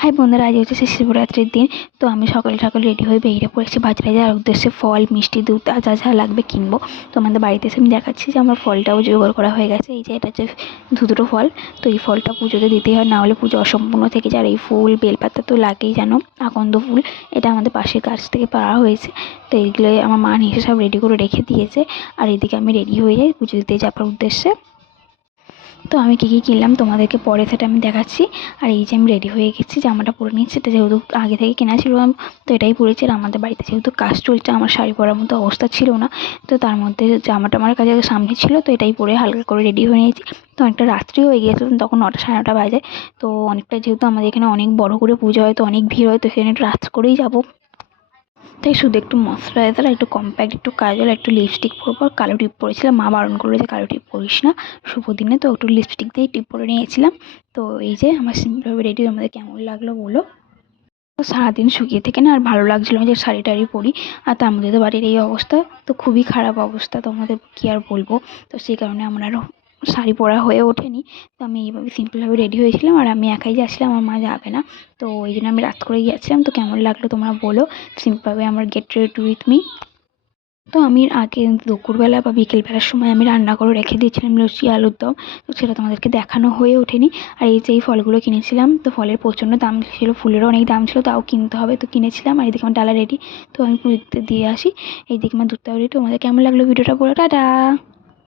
High বন্ধুরা, আজ হচ্ছে শিবরাত্রির দিন। তো আমি সকাল সকাল রেডি হয়ে বেরিয়ে পড়েছি বাজারে যাওয়ার উদ্দেশ্যে। ফল, মিষ্টি, দুধ আর যা যা লাগবে কিনবো। তো আমাদের বাড়িতে এসে আমি দেখাচ্ছি যে আমার ফলটাও জোগাড় করা হয়ে গেছে। এই যে এটা হচ্ছে ধুতরো ফল। তো এই ফলটা পুজোতে দিতেই হয়, না হলে পুজো অসম্পূর্ণ থেকে যায়। আর এই ফুল, বেলপাতা তো লাগেই, জানো, আকন্দ ফুল। এটা আমাদের পাশের গাছ থেকে পাড়া হয়েছে। তো এইগুলো আমার মা নিয়ে এসে সব রেডি করে রেখে দিয়েছে। আর এদিকে আমি রেডি হয়ে যাই পুজো দিতে যাওয়ার উদ্দেশ্যে। তো আমি কী কী কিনলাম তোমাদেরকে পরে সেটা আমি দেখাচ্ছি। আর এই যে আমি রেডি হয়ে গেছি, জামাটা পরে নিচ্ছি। এটা যেহেতু আগে থেকে কেনা ছিল, তো এটাই পরেছি। আর আমাদের বাড়িতে যেহেতু কাজ চলছে, আমার শাড়ি পরার মতো অবস্থা ছিল না। তো তার মধ্যে জামাটা আমার কাছে সামনে ছিল, তো এটাই পরে হালকা করে রেডি হয়ে নিয়েছি। তো অনেকটা রাত্রি হয়ে গিয়েছিল, তখন 9টা সাড়ে 9টা বাজে। তো অনেকটা যেহেতু আমাদের এখানে অনেক বড় করে পুজো হয়, তো অনেক ভিড় হয়, তো সেখানে একটু রাত করেই যাবো। তাই শুধু একটু ময়শ্চারাইজার, একটু কম্প্যাক্ট, একটু কাজল, একটু লিপস্টিক পরবো। আর কালো টিপ পরেছিলাম, মা বারণ করলো যে কালো টিপ পরিস না শুভ দিনে। তো একটু লিপস্টিক দিয়ে টিপ পরে নিয়েছিলাম। তো এই যে আমার সিম্পলভাবে রেডি। আমাদের কেমন লাগলো বলো। তো সারাদিন শুকিয়ে থেকে না আর ভালো লাগছিলো না যে শাড়ি টাড়ি পরি। আর তার মধ্যে তো বাড়ির এই অবস্থা, তো খুবই খারাপ অবস্থা, তোমাদের কী আর বলবো। তো সেই কারণে আমার আরও শাড়ি পরা হয়ে ওঠেনি। তো আমি এইভাবে সিম্পলভাবে রেডি হয়েছিলাম। আর আমি একাই যাচ্ছিলাম, আমার মা যাবে না। তো এই জন্য আমি রাত করেই যাচ্ছিলাম। তো কেমন লাগলো তোমরা বলো সিম্পলভাবে আমার গেট রেডি উইথ মি। তো আমি আগে দুপুরবেলা বা বিকেলবেলার সময় আমি রান্না করে রেখে দিয়েছিলাম লুচি, আলুর দম। তো সেটা তোমাদেরকে দেখানো হয়ে ওঠেনি। আর এই যে এই ফলগুলো কিনেছিলাম, তো ফলের প্রচণ্ড দাম ছিল, ফুলেরও অনেক দাম ছিল, তাও কিনতে হবে, তো কিনেছিলাম। আর এদিকে আমার ডালা রেডি। তো আমি পুজোতে দিয়ে আসি। এইদিকে আমার দুধটাও রেডি। তোমাদের কেমন লাগলো ভিডিওটা, পুরো টাটা।